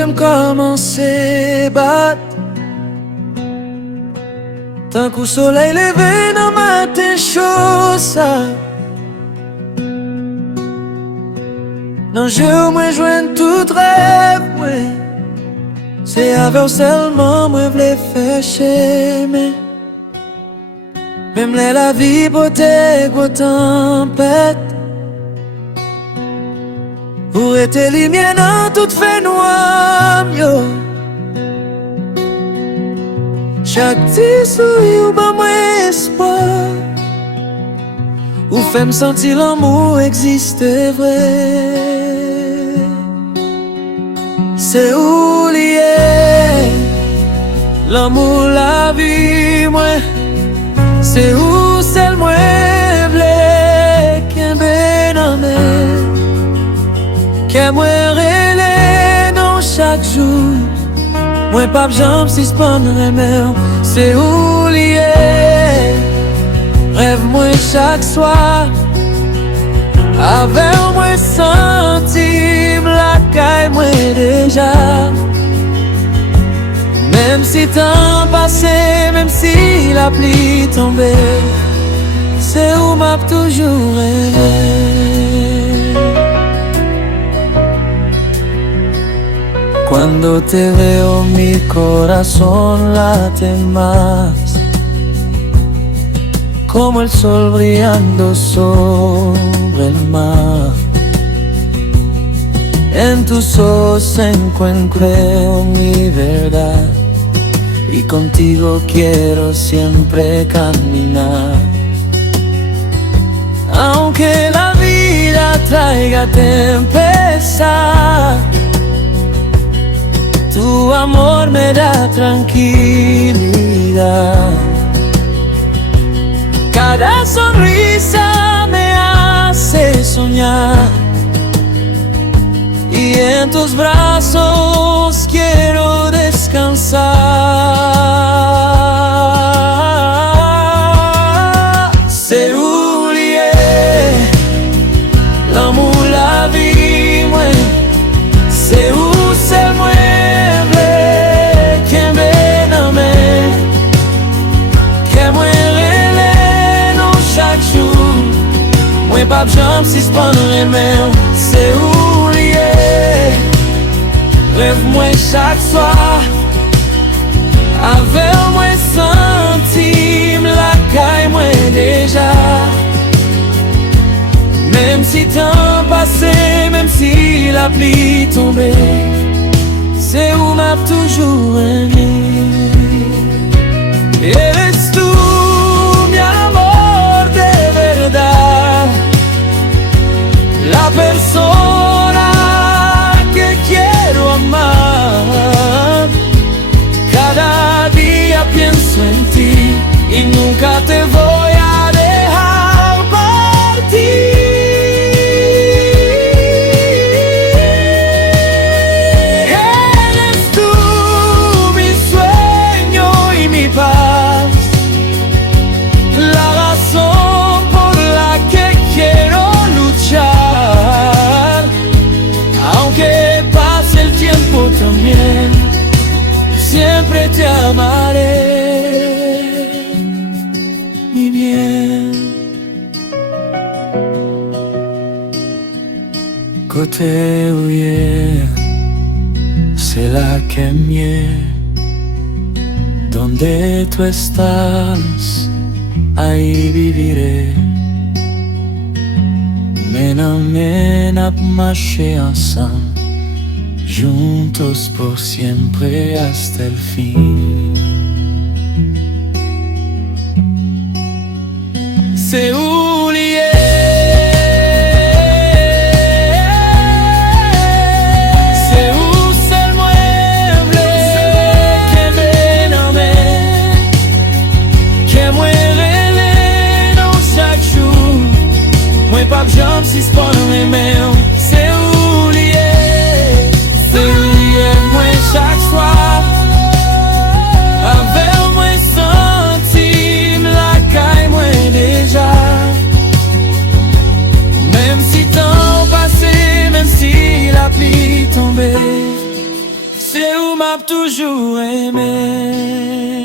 que m'komanse bat. Tant qu'au soleil levé dans matin chaud ça. Nan jeu moi joindre tout rêve moi. C'est avec seulement moi v'le faire chaimer. Même la vie beauté gros tempête. Pour être lumière dans toute fait noir yo. Chaque petit sourire ba moi espoir. Ou fait me sentir l'amour existe vrai. C'est où lié l'amour la vie moi. C'est où celle moi v'lait qu'un ben amène. Qu'est moi relé dans chaque jour. Moi pas jambe si spandre mer. C'est où lié rêve moi chaque soir. Avec moi senti la caille moi déjà. Même si temps passé, même si la pluie tombait, c'est où m'a toujours aimé. Cuando te veo mi corazón late más, como el sol brillando sobre el mar. En tus ojos encuentro mi verdad y contigo quiero siempre caminar. Aunque la vida traiga tempestad, tu amor me da tranquilidad. Cada sonrisa me hace soñar y en tus brazos quiero descansar. C'est où lié l'amour la vie moi. C'est où c'est moi v'lait qu'un ben amène. Qu'est moi relé dans chaque jour. Moi pas jambe si spandre mer. C'est où rêve moi chaque soir. Avec moi senti la caille moi déjà. Même si temps passé, même si la pluie tombait, c'est où m'a toujours aimé. Eres tú mi amor de verdad, la persona que quiero amar. Cada día pienso en ti y nunca te voy a dejar partir. Eres tú mi sueño y mi paz, la razón por la que quiero luchar. Aunque pase el tiempo también, siempre te amaré, mi bien. Côté huye, c'est la que mieux. Donde tú estás, ahí viviré. Mena mena marcher ensemble, juntos por siempre hasta el fin. C'est où lié jambe si spandre mer. C'est où lié, moi chaque soir. Avec moi senti la caille moi déjà. Même si temps passé, même si la pluie tombait, m'a toujours aimé.